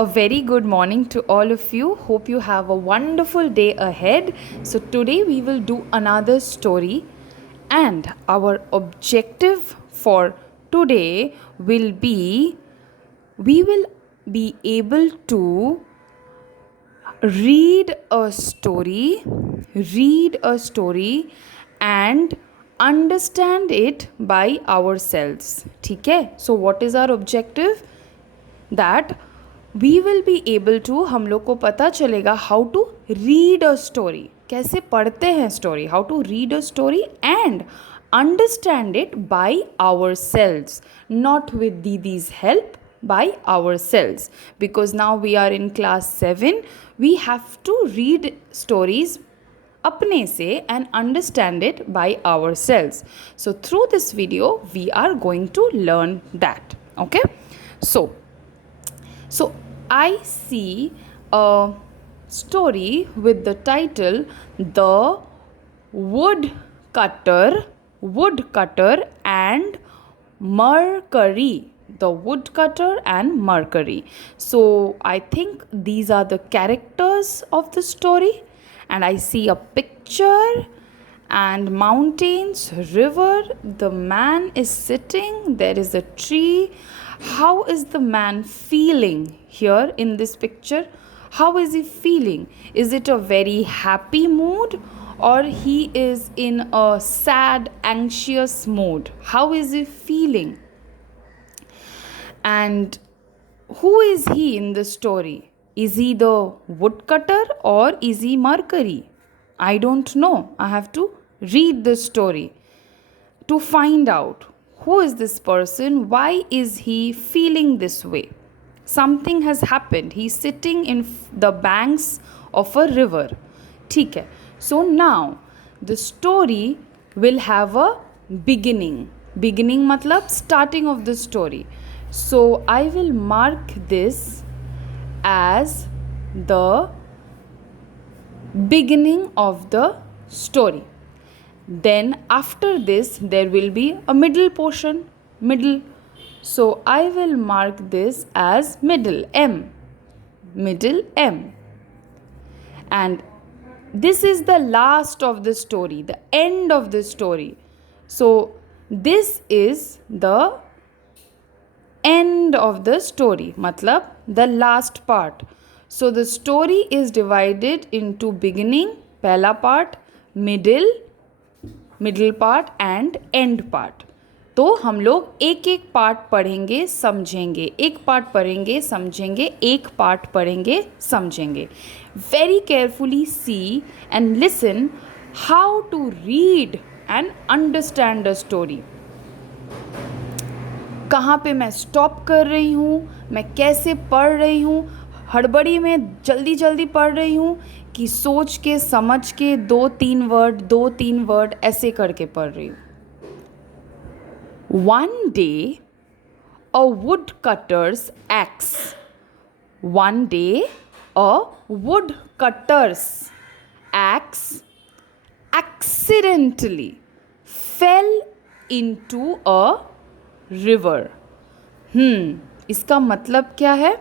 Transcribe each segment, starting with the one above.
A very good morning to all of you. Hope you have a wonderful day ahead. So, today we will do another story, and our objective for today will be we will be able to read a story and understand it by ourselves. ठीक है? So, what is our objective? That we will be able to, हम लोग को पता चलेगा how to read a story, कैसे पढ़ते हैं story, how to read a story and understand it by ourselves, not with Didi's help, by ourselves, because now we are in class 7. We have to read stories अपने से and understand it by ourselves. So through this video we are going to learn that. Okay, so I see a story with the title The Woodcutter and Mercury. The Woodcutter and Mercury. So I think these are the characters of the story, and I see a picture and mountains, river, the man is sitting, there is a tree. How is the man feeling here in this picture? How is he feeling? Is it a very happy mood, or he is in a sad, anxious mood? How is he feeling? And who is he in the story? Is he the woodcutter or is he Mercury? I don't know. I have to read the story to find out who is this person, why is he feeling this way. Something has happened. He's sitting in the banks of a river. ठीक है. So now the story will have a beginning. Beginning मतलब starting of the story. So I will mark this as the beginning of the story. Then after this there will be a middle portion, middle. So I will mark this as middle, M. And this is the last of the story, the end of the story. So this is the end of the story, matlab the last part. So the story is divided into beginning, pehla part, middle part and end part. तो हम लोग एक एक part पढ़ेंगे समझेंगे, एक part पढ़ेंगे समझेंगे, एक पार्ट पढ़ेंगे समझेंगे. Very carefully see and listen how to read and understand a story. कहाँ पे मैं स्टॉप कर रही हूँ, मैं कैसे पढ़ रही हूँ, हड़बड़ी में जल्दी पढ़ रही हूँ कि सोच के समझ के दो तीन वर्ड ऐसे करके पढ़ रही हूँ. One day a woodcutter's axe. One day a woodcutter's axe accidentally fell into a river. इसका मतलब क्या है?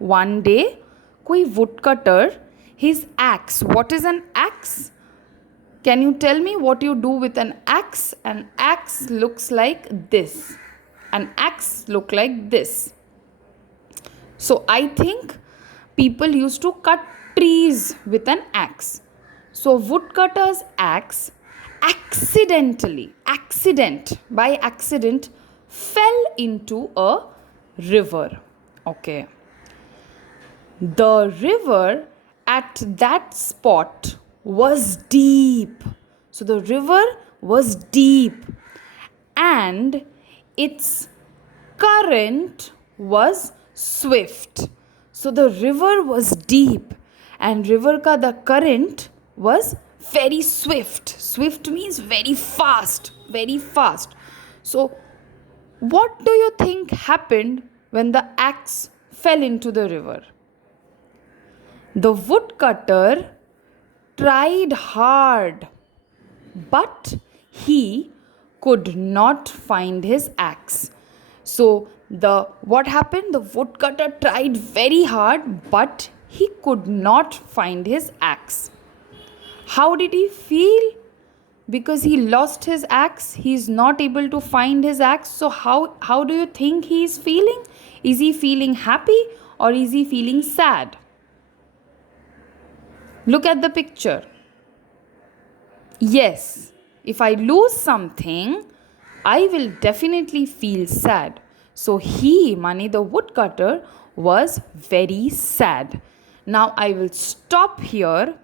One day कोई woodcutter, his axe. What is an axe? Can you tell me what you do with an axe? An axe looks like this. An axe look like this. So I think people used to cut trees with an axe. So woodcutter's axe by accident fell into a river. Okay. The river at that spot was deep. So the river was deep and its current was swift. So the river was deep and river ka the current was very swift. Swift means very fast. So what do you think happened when the axe fell into the river? The woodcutter tried hard, but he could not find his axe. So The what happened? The woodcutter tried very hard, but he could not find his axe. How did he feel? Because he lost his axe, he is not able to find his axe. So how do you think he is feeling? Is he feeling happy or is he feeling sad? Look at the picture. Yes, if I lose something, I will definitely feel sad. So he, Mani the woodcutter, was very sad. Now I will stop here.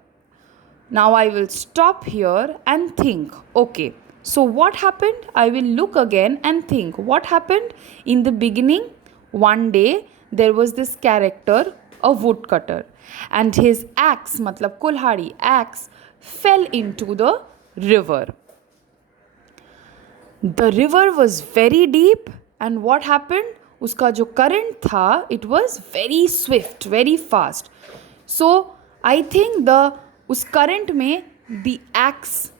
And think. Okay, so what happened? I will look again and think. What happened? In the beginning, one day, there was this character, a woodcutter, and his axe, matlab kulhari, axe, fell into the river. The river was very deep, and what happened? Uska jo current tha, it was very swift, very fast. So I think उस current में the axe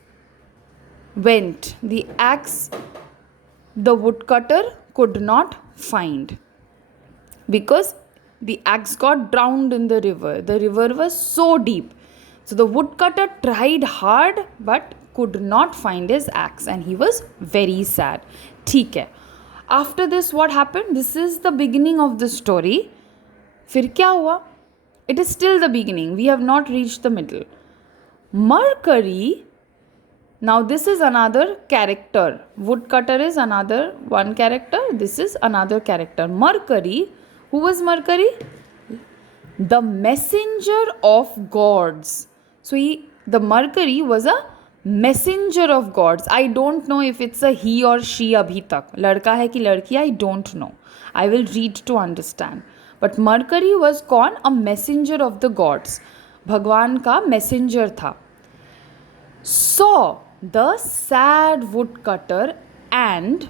went. The axe the woodcutter could not find because the axe got drowned in the river. The river was so deep. So the woodcutter tried hard but could not find his axe and he was very sad. ठीक है. After this what happened? This is the beginning of the story. फिर क्या हुआ? It is still the beginning. We have not reached the middle. Mercury, now this is another character. Woodcutter is another one character. This is another character. Mercury, who was Mercury? The messenger of gods. So the Mercury was a messenger of gods. I don't know if it's a he or she abhi tak. Ladka hai ki ladki, I don't know. I will read to understand. But Mercury was called a messenger of the gods. भगवान का messenger था. Saw the sad woodcutter and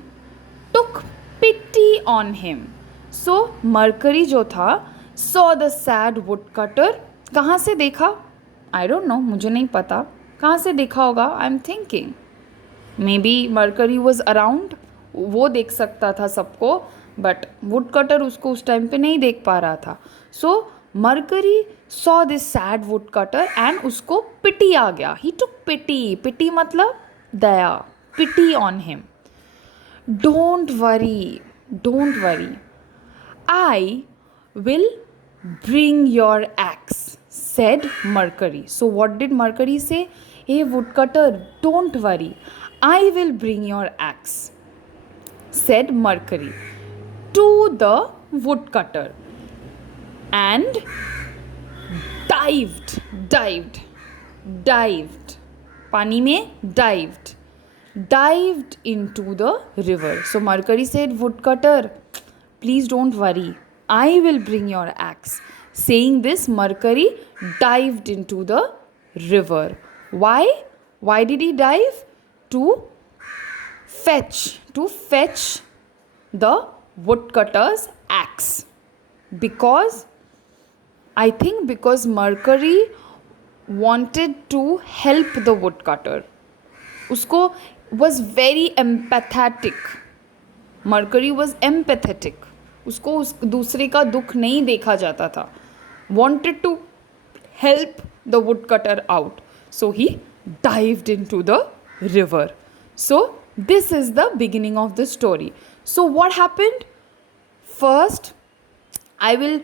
took pity on him. So Mercury जो था saw the sad woodcutter. कहाँ से देखा? I don't know. मुझे नहीं पता. कहाँ से देखा होगा? I'm thinking. Maybe Mercury was around. वो देख सकता था सबको. But woodcutter उसको उस टाइम पे नहीं देख पा रहा था. So Mercury saw this sad woodcutter and उसको pity आ गया. He took pity. Pity मतलब दया. Pity on him. Don't worry. I will bring your axe, said Mercury. So what did Mercury say? Hey woodcutter, don't worry. I will bring your axe, said Mercury to the woodcutter and dived पानी में dived into the river. So Mercury said, woodcutter, please don't worry, I will bring your axe. Saying this, Mercury dived into the river. Why did he dive? To fetch the woodcutter's axe. Because Mercury wanted to help the woodcutter. उसको was very empathetic. Mercury was empathetic. उसको दूसरे का दुख नहीं देखा जाता था. Wanted to help the woodcutter out. So he dived into the river. So this is the beginning of the story. So what happened? First, I will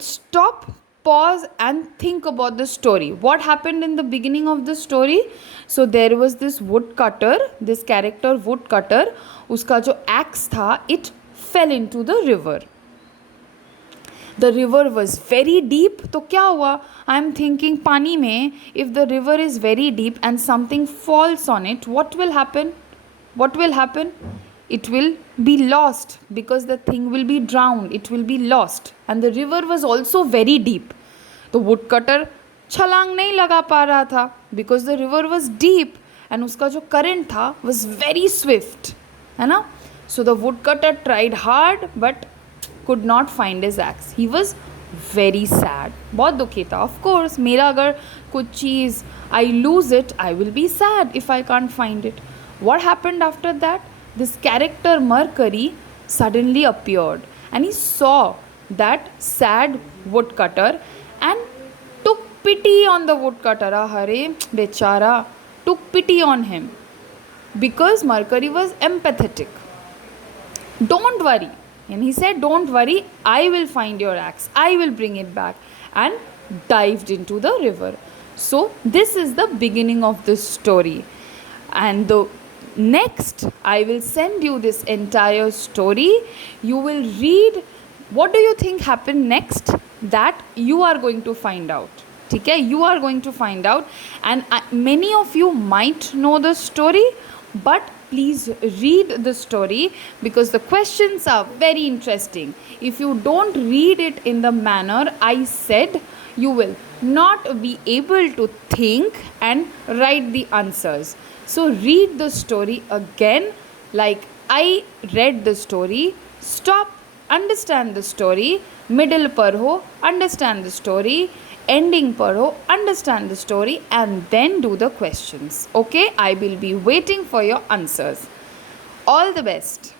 stop, pause and think about the story. What happened in the beginning of the story? So there was this woodcutter, this character woodcutter, उसका जो axe था, it fell into the river. The river was very deep. तो क्या हुआ? I am thinking पानी में, if the river is very deep and something falls on it, what will happen? It will be lost because the thing will be drowned. It will be lost. And the river was also very deep. तो woodcutter छलांग नहीं लगा पा रहा था because the river was deep and उसका जो current था was very swift, है ना? So the woodcutter tried hard but could not find his axe. He was very sad. बहुत दुखी था. Of course, मेरा अगर कुछ चीज़ I lose it, I will be sad if I can't find it. What happened after that? This character Mercury suddenly appeared, and he saw that sad woodcutter and took pity on the woodcutter. Ah, hare, bechara, took pity on him because Mercury was empathetic. Don't worry. And he said, don't worry, I will find your axe, I will bring it back, and dived into the river. So, this is the beginning of this story. And the next, I will send you this entire story. You will read. What do you think happened next? That you are going to find out. Okay, you are going to find out, and many of you might know the story, but please read the story because the questions are very interesting. If you don't read it in the manner I said, you will not be able to think and write the answers. So read the story again, like I read the story. Stop, understand the story, middle parho, understand the story, ending parho, understand the story, and then do the questions. Okay, I will be waiting for your answers. All the best.